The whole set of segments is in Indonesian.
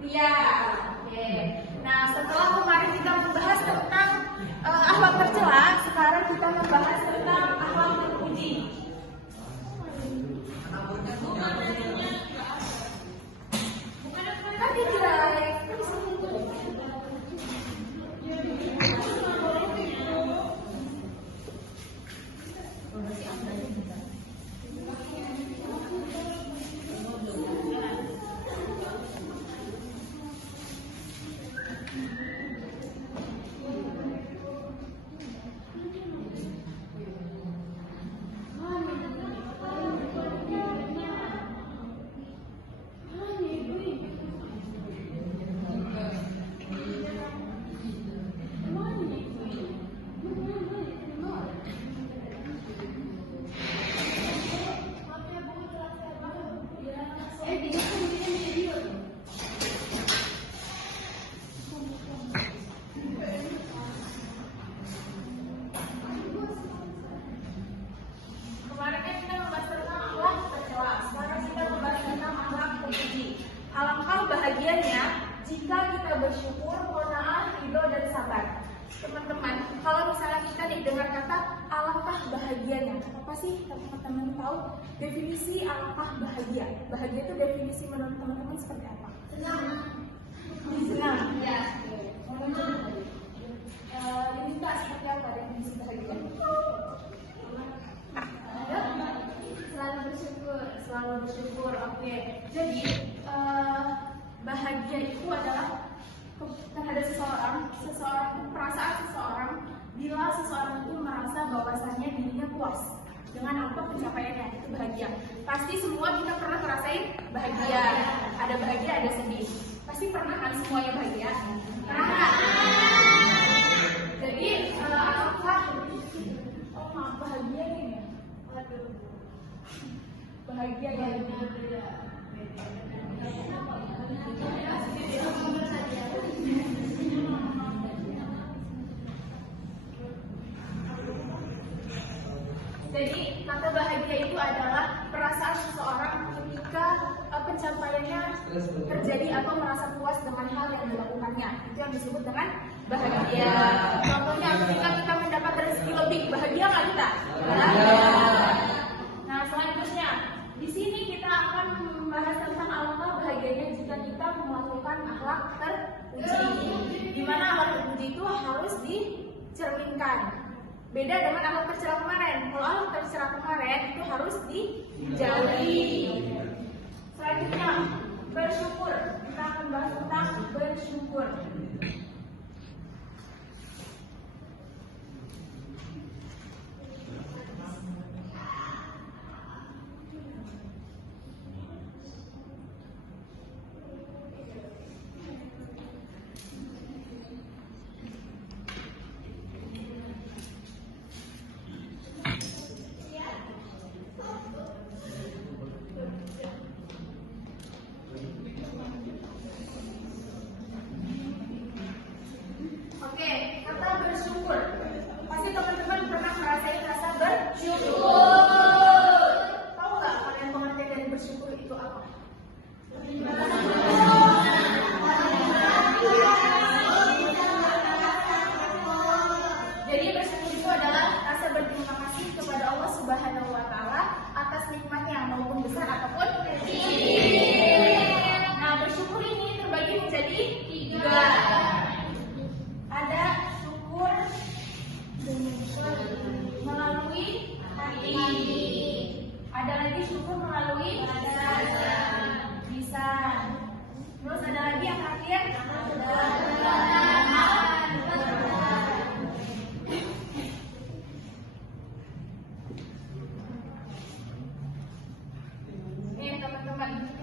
Iya. Oke. Nah, setelah kemarin kita membahas tentang akhlak tercela, sekarang kita membahas tentang akhlak terpuji. Alangkah bahagianya jika kita bersyukur, qanaah, ridho, dan sabar. Teman-teman, kalau misalnya kita nih dengar kata alangkah bahagianya, apa sih teman-teman tahu definisi alangkah bahagia? Bahagia itu definisi menurut teman-teman seperti apa? Senang. Senang. Ya. Diminta seperti apa definisi bahagia? Selalu bersyukur. Selalu bersyukur. Oke. Jadi bahagia itu adalah terhadap seseorang perasaan seseorang bila seseorang itu merasa bahwasannya dirinya puas dengan apa pencapaiannya, itu bahagia. Pasti semua kita pernah ngerasain bahagia. Ada bahagia, ada sedih. Pasti pernah kan semuanya bahagia? Pernah nggak? Jadi apakah bahagia nih? Aduh. Bahagia ya. Jadi kata bahagia itu adalah perasaan seseorang ketika pencapaiannya terjadi atau merasa puas dengan hal yang dilakukannya. Itu yang disebut dengan bahagia. Contohnya ketika kita mendapat rezeki lebih, bahagia nggak kita? Nah, selanjutnya di sini kita akan membahas tentang alangkah bahagianya jika kita melakukan akhlak terpuji. Di mana akhlak terpuji itu harus dicerminkan. Beda dengan akhlak tercela kemarin. Kalau akhlak tercela kemarin itu harus dijauhi. Selanjutnya bersyukur. Kita akan bahas tentang bersyukur.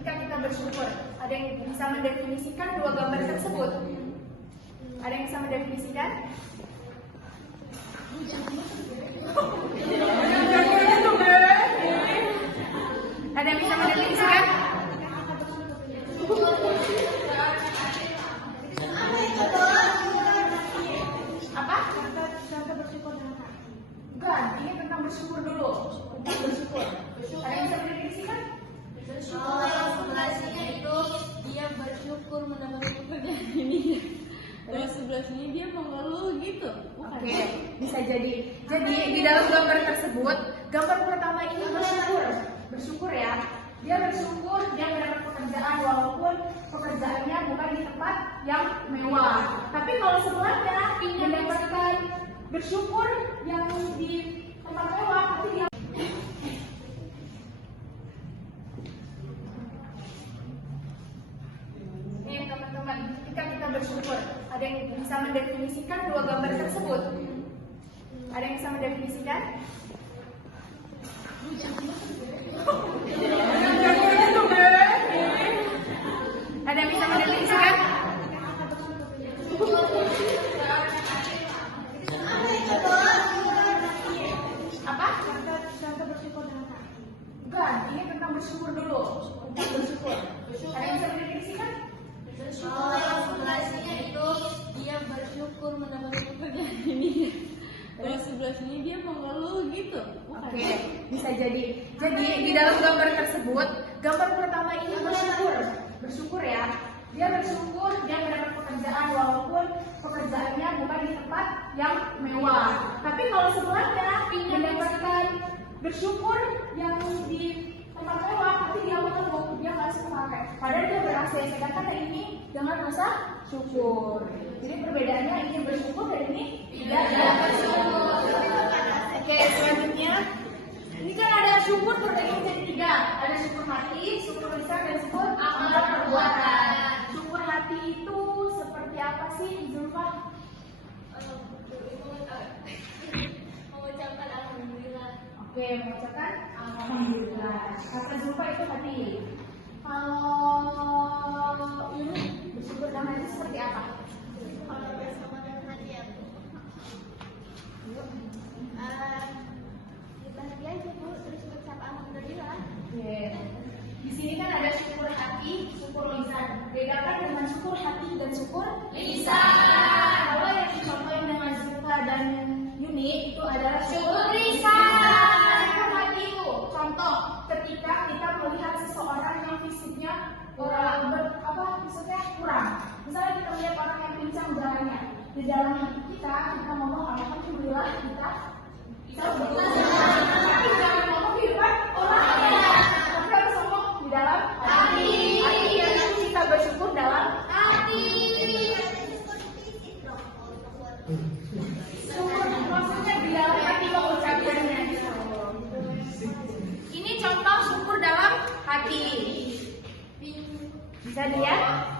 Ketika kita bersyukur, ada yang bisa mendefinisikan dua gambar tersebut? Ada yang bisa mendefinisikan? Ada yang bisa mendefinisikan? Apa? Kata bersyukur dengan apa? Bukan, ini tentang bersyukur dulu. Tentang bersyukur. Ada yang bisa mendefinisikan? Bersyukur, itu dia bersyukur bersyukur mendapat pekerjaan ini. Kalau sebelah sini dia mengeluh gitu. Oke, bisa jadi. Jadi di dalam gambar tersebut, gambar pertama ini bersyukur. Bersyukur ya. Dia bersyukur dia mendapat pekerjaan walaupun pekerjaannya bukan di tempat yang mewah. Tapi kalau sebelahnya mendapatkan bersyukur yang di tempat mewah, tapi dia nih teman-teman, ketika kita bersyukur, ada yang bisa mendefinisikan dua gambar tersebut? Ada yang bisa mendefinisikan? Ada yang bisa mendefinisikan? Apa? Contoh bersyukur dengan apa? Bukan, ini tentang bersyukur dulu. Tentang bersyukur. Ada yang bisa mendefinisikan? Kalau sebelah sini itu dia bersyukur mendapat pekerjaan ini. Kalau sebelah sini dia mengeluh gitu. Oke, bisa jadi. Jadi di dalam gambar tersebut, gambar pertama ini bersyukur. Bersyukur ya. Dia bersyukur dia mendapat pekerjaan walaupun pekerjaannya bukan di tempat yang mewah. Tapi kalau sebelahnya mendapatkan bersyukur yang di tempat mewah, tapi dia mengeluh, dia nggak suka pakai. Padahal dia ber-AC, sedangkan yang ini dengan rasa syukur. Jadi perbedaannya ini bersyukur dan ini tidak bersyukur. Oke, selanjutnya ini kan ada syukur terbagi menjadi tiga. Ada syukur hati, syukur lisan, dan syukur amal perbuatan. Syukur hati itu seperti apa sih, Zulfa? Mengucapkan alhamdulillah. Oke, mengucapkan alhamdulillah. Kata Zulfa itu hati. Kalau ini bersyukur dengan hati seperti apa? Kalau bersama dengan hati aku, kita hati aja Bu, terus ucap alhamdulillah. Oke. Di sini kan ada syukur hati, syukur lisan. Bedakan dengan syukur hati dan syukur lisan. Kalau yang dicontohin dengan Zulfa dan Yuni itu adalah syukur lisan. Syukur hati itu contoh ketika kita melihat seseorang yang fisiknya maksudnya kurang. Misalnya kita melihat orang yang pincang jalannya, di dalam hati kita ngomong alhamdulillah kita bersyukur. Tapi jangan ngomong di depan orang lain. Tapi harus ngomong di dalam hati. Artinya kita bersyukur dalam hati. Syukur maksudnya di dalam hati mengucapkannya. Ini contoh syukur dalam hati. Bisa dilihat?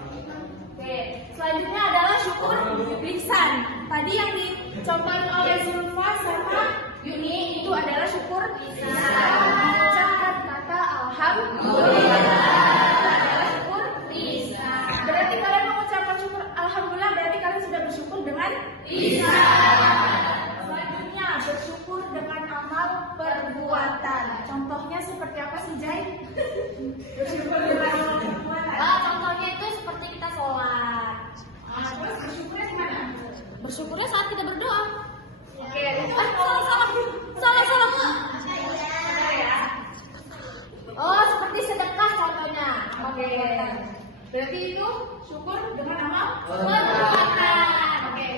Oke, selanjutnya adalah syukur lisan. Tadi yang dicontohin oleh Zulfa sama Yuni itu adalah syukur lisan. Mengucapkan kata alhamdulillah. Itu adalah syukur lisan. Berarti kalian mengucapkan syukur alhamdulillah, berarti kalian sudah bersyukur dengan lisan. Selanjutnya bersyukur dengan amal perbuatan. Contohnya seperti apa sih, Jai? Bersyukur dengan amal perbuatan. Contohnya itu seperti kita sholat. Terus bersyukurnya gimana? Bersyukurnya saat kita berdoa. Oke, Salah. Benar ya? Oh, seperti sedekah contohnya. Oke. Berarti itu syukur dengan amal Perbuatan. Oke.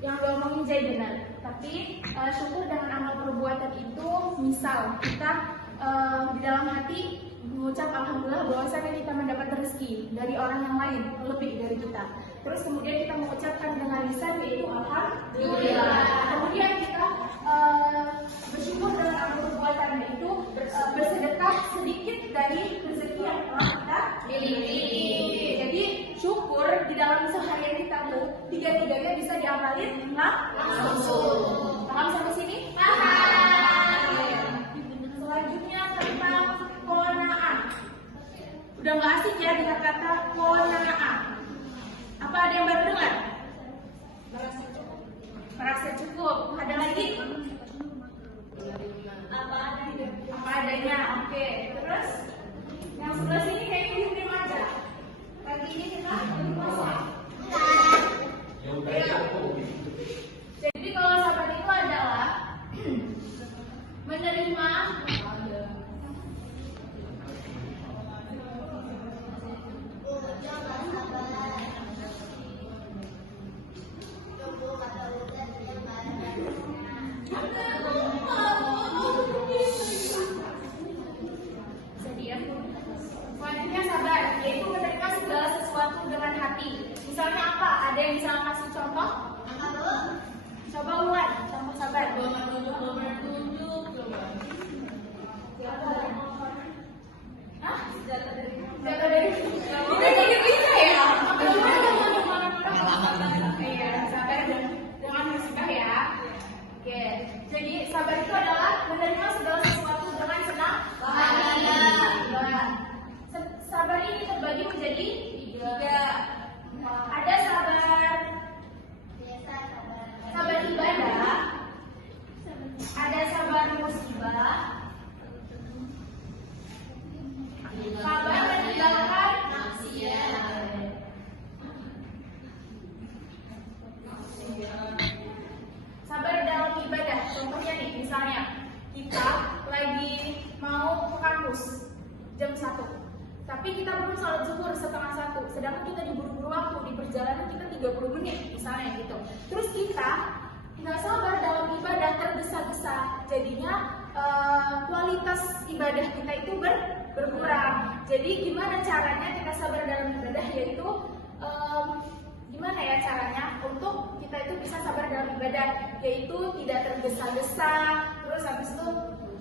Yang lo omongin Jai benar. Tapi syukur dengan amal perbuatan itu misal kita di dalam hati mengucap alhamdulillah bahwasanya kita mendapat rezeki dari orang yang lain lebih dari kita. Terus kemudian kita mengucapkan dengan lisan yaitu alhamdulillah. Kemudian kita bersyukur dengan amal perbuatan yaitu bersedekah sedikit dari rezeki yang telah kita miliki. Jadi syukur di dalam seharian kita tuh tiga-tiganya bisa diamalin langsung. Paham sampai sini? Paham. Selanjutnya tentang qanaah. Udah nggak asing ya dengar kata qanaah. Apa ada yang baru dengar? Merasa cukup. Ada lagi? Apa adanya. Oke. Terus yang sebelah sini kayaknya diem aja. Pagi ini kita puasa. Jadi kalau sahabat itu adalah menerima Selanjutnya sabar, yaitu menerima segala sesuatu dengan hati. Misalnya apa? Ada yang bisa kasih contoh? Coba Ulan, contoh sabar. Hah? Jatuh dari kita jadi bisa ya? Iya, sabar dengan musibah ya. Oke, jadi sabar itu adalah menerima segala sesuatu dengan senang hati. Sabar ini terbagi menjadi tiga. Ada sabar ibadah, ada sabar musibah, sabar meninggalkan maksiat. Sabar dalam ibadah, contohnya nih, misalnya kita lagi mau ke kampus jam 1, tapi kita belum sholat zuhur setengah 1, sedangkan kita diburu-buru waktu, di perjalanan kita 30 menit misalnya gitu. Terus kita nggak sabar dalam ibadah, tergesa-gesa, jadinya kualitas ibadah kita itu berkurang. Jadi gimana caranya kita sabar dalam ibadah, yaitu gimana ya caranya untuk kita itu bisa sabar dalam ibadah, yaitu tidak tergesa-gesa, terus habis itu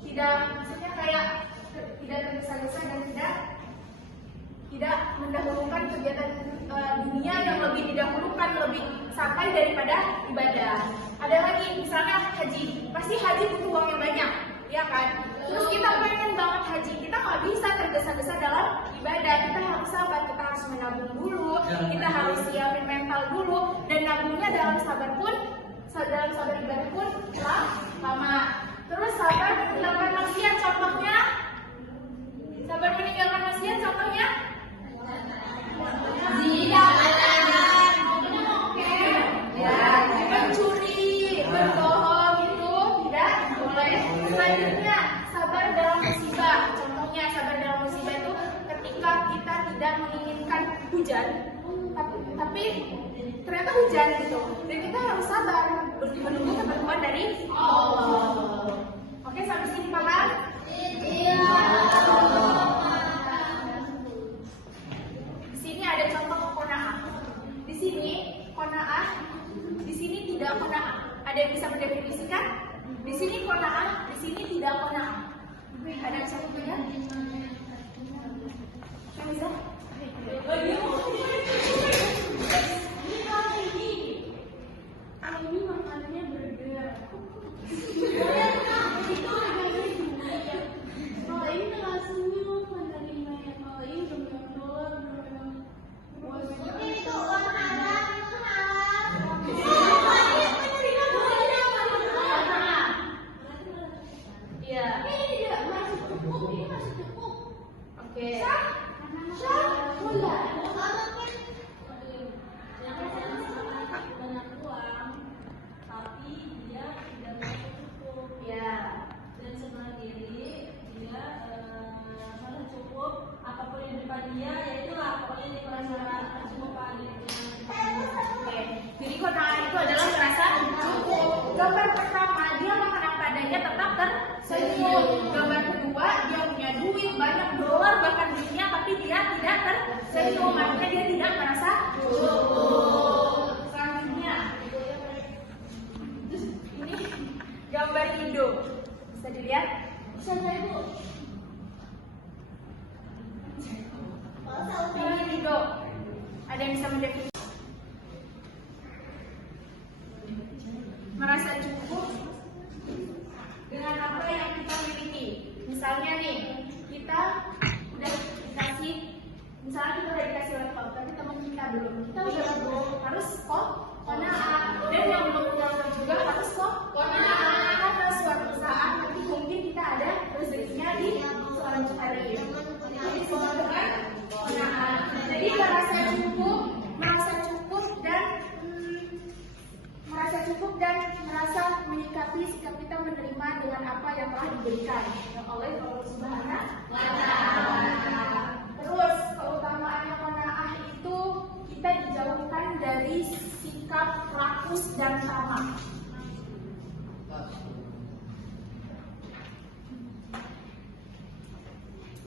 tidak, maksudnya kayak tidak tergesa-gesa dan tidak mendahulukan kegiatan dunia yang lebih didahulukan, lebih santai daripada ibadah. Ada lagi misalnya haji, pasti haji butuh uang yang banyak, ya kan? Terus kita pengen banget haji, kita nggak bisa tergesa-gesa dalam ibadah, kita harus sabar, kita harus menabung dulu, kita harus siapin mental dulu, dan nabungnya dalam sabar ibadah pun lama. Terus sabar meninggalkan maksiat, contohnya sabar meninggalkan maksiat, contohnya zina, mencuri, berbohong itu tidak boleh. Selanjutnya sabar dalam musibah, contohnya sabar dalam musibah itu ketika kita tidak menginginkan hujan, tapi ternyata hujan gitu, dan kita harus sabar menunggu ketentuan dari Allah. Oke, sampai sini paham? Iya. Di sini ada contoh qanaah. Di sini tidak qanaah. Ada yang bisa mendefinisikan? Di sini qanaah, di sini tidak qanaah. Ada yang contohnya? Yang bisa? Ini makanannya burger. Kalau ini rasanya menerima, kalau ini $9 itu orang haram. Iya. Ini masih cukup. Oke. Banyak uang, tapi dia tidak merasa cukup. Ya. Dan sebenarnya diri dia merasa cukup, apapun yang di depan dia, yaitulah pokoknya dia merasa kecukupan gitu. Oke. Jadi qanaah itu adalah merasa cukup. Gambar pertama, dia makan apa adanya tetap tersenyum. Gambar kedua, dia punya duit banyak dolar bahkan duitnya, tapi dia tidak tersenyum, artinya dia tidak merasa cukup. Selanjutnya, ini gambar hidup, bisa dilihat? Bisa nggak Ibu? Ini hidup. Ada yang bisa mendefinisikan? Merasa cukup dengan apa yang kita miliki. Misalnya nih, kita udah dikasih, misalnya kita udah dikasih laptop, tapi teman kita belum. Kita udah belum, harus kok qanaah. Dan yang belum punya laptop juga harus kok qanaah. Karena suatu saat nanti mungkin kita ada rezekinya di selanjutnya hari. Jadi semua dengan qanaah. Jadi merasa cukup dan merasa menyikapi sikap kita menerima dengan apa yang telah diberikan oleh Allah Subhanahu wa Ta'ala. Terus keutamaannya qanaah itu kita dijauhkan dari sikap rakus dan tamak.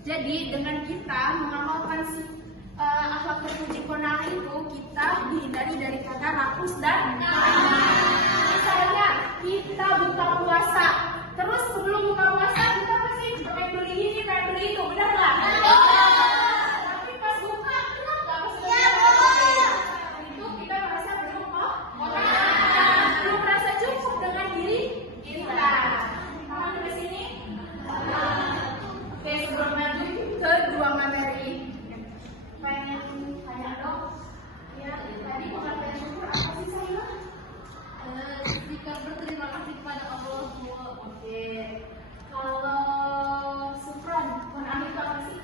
Jadi dengan kita mengamalkan akhlak terpuji qanaah itu, kita dihindari dari kata rakus dan misalnya kita buka puasa, terus sebelum buka puasa kita pasti pengen beli ini, pengen beli itu, benar nggak? Tapi pas buka, enak nggak? Itu kita merasa belum belum merasa cukup dengan diri kita. Paham di sini? Oke, sebelum lanjut ke dua materi, pengen tanya dong, ya tadi bukan bersyukur apa sih saya? Sikap berterima kasih kepada Allah. Oke, kalau syukron, Amir itu apa sih?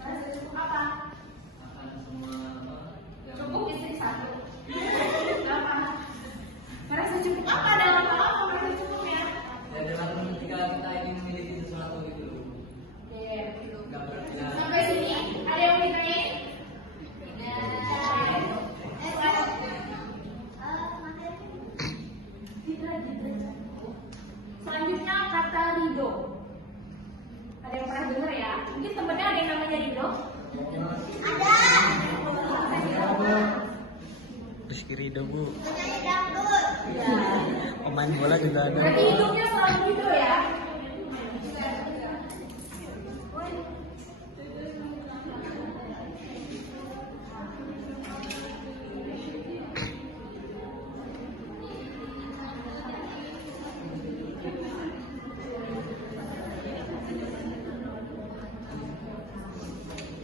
Merasa cukup apa? Cukup istri satu. Apa? Merasa cukup apa dalam hal apa merasa cukup ya? Ya dalam ketika kita ingin memiliki sesuatu itu. Oke, begitu. Nggak berbilang. Sampai sini ada yang mau ditanyain? Selanjutnya kata ridho. Ada yang pernah dengar ya? Mungkin temennya ada yang namanya ridho? Rizky Ridho, Bu. Ya. Pemain bola juga ada. Berarti hidupnya selalu ridho ya?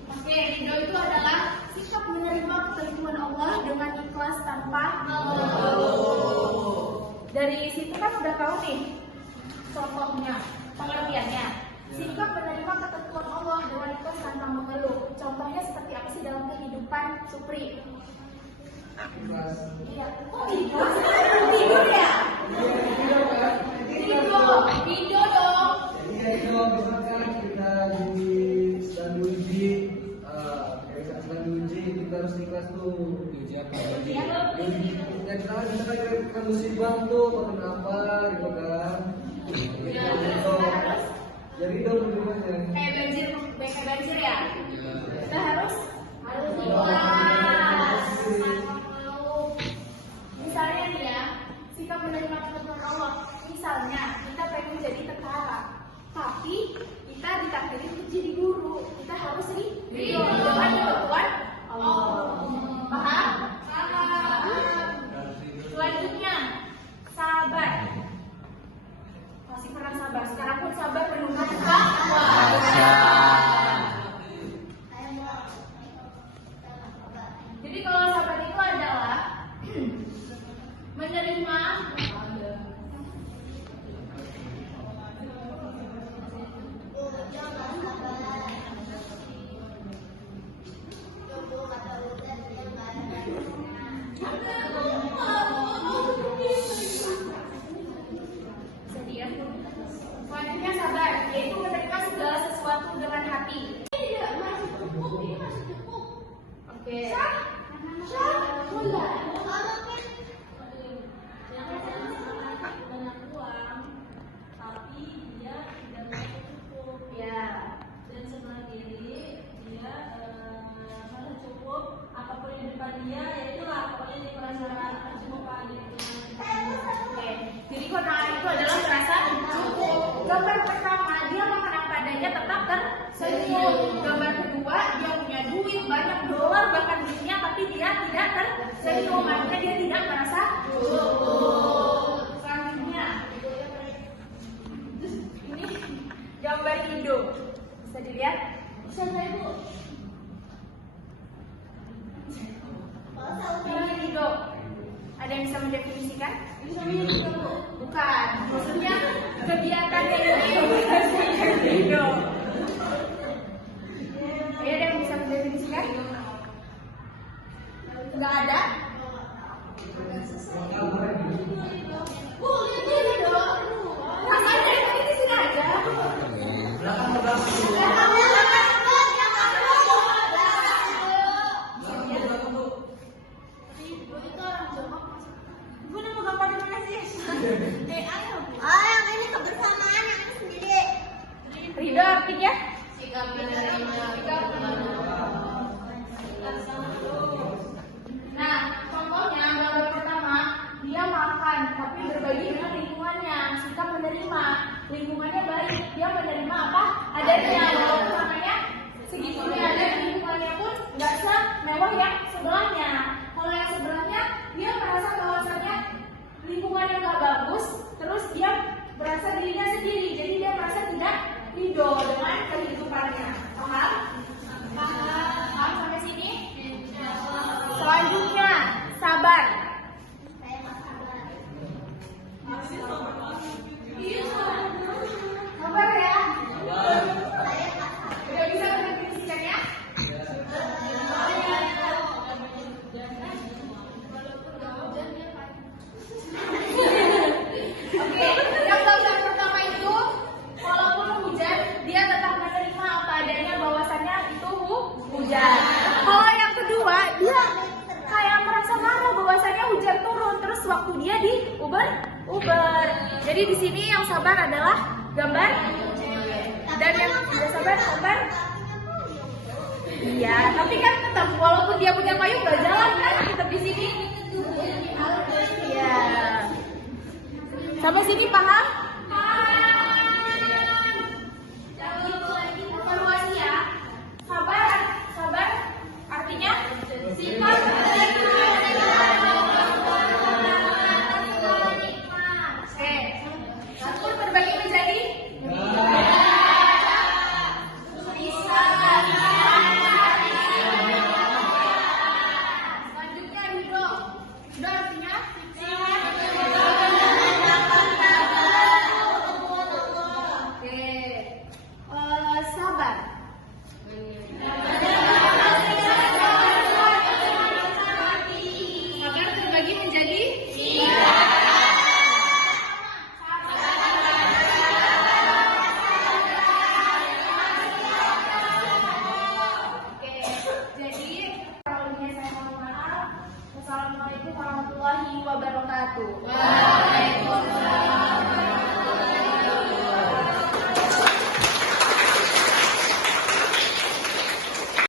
Oke, ridho itu adalah sikap menerima ketentuan Allah dengan ikhlas tanpa dari situ kan sudah tahu nih contohnya, pengertiannya. Sikap menerima ketentuan Allah dengan ikhlas tanpa mengeluh. Contohnya seperti apa sih dalam kehidupan Supri? Iya. Kok ikhlas? Tidur ya? Tidur dong. Jadi kalau misalkan kita sedang diuji, sedang diuji kita harus ikhlas tuh. Ya kita kan musibah tuh, kenapa gitu kan? Jadi dong bagaimana? Kayak banjir ya? Kita harus ikhlas. Misalnya nih ya, sikap menerima ketentuan Allah. Misalnya kita pengen jadi tentara, tapi kita ditakdirin untuk jadi guru. Kita harus ridho dengan ketentuan Allah. Paham? Selanjutnya, sabar. Masih pernah sabar. Sekarang pun sabar menunggu Masya. Jadi kalau sabar itu adalah menerima selanjutnya sabar, yaitu menerima segala sesuatu dengan hati. Oke. Tapi dia tidak merasa cukup. Ya. Dan sebelah kiri dia merasa cukup apapun yang di depan dia, yaitu lah pokoknya dia merasakan kecukupan gitu. Oke. Jadi qanaah itu adalah merasa cukup. Gambar pertama dia makan apa adanya tetap tersenyum. Gambar kedua dia punya duit banyak dolar bahkan duitnya tapi dia tidak tersenyum. Artinya dia tidak merasa cukup. Selanjutnya ini gambar hidup. Bisa dilihat? Bisa nggak Ibu? Ini hidup. Ada yang bisa mendefinisikan? Bisa nggak Bu? Bukan. Maksudnya kegiatan hidup. Ayo ada yang bisa mendefinisikan? Enggak ada? Bu, ini dong. Rasanya tadi di sini aja. Ibu nemu gambar di mana sih? Yang ini kebersamaan, yang ini sendiri. Ridho artinya beruber. Jadi di sini yang sabar adalah gambar dan yang tidak sabar gambar. Iya, tapi kan tetap walaupun dia punya payung nggak jalan kan tetap di sini. Iya. Sampai sini paham? Evaluasi ya. Sabar, sabar. Artinya sifat Oke. Syukur terbagi menjadi bisa. Selanjutnya Ridho. Ridho artinya Oke. Sabar. Sabar terbagi menjadi Oke, jadi kalau lebihnya saya mohon maaf. Wassalamualaikum warahmatullahi wabarakatuh.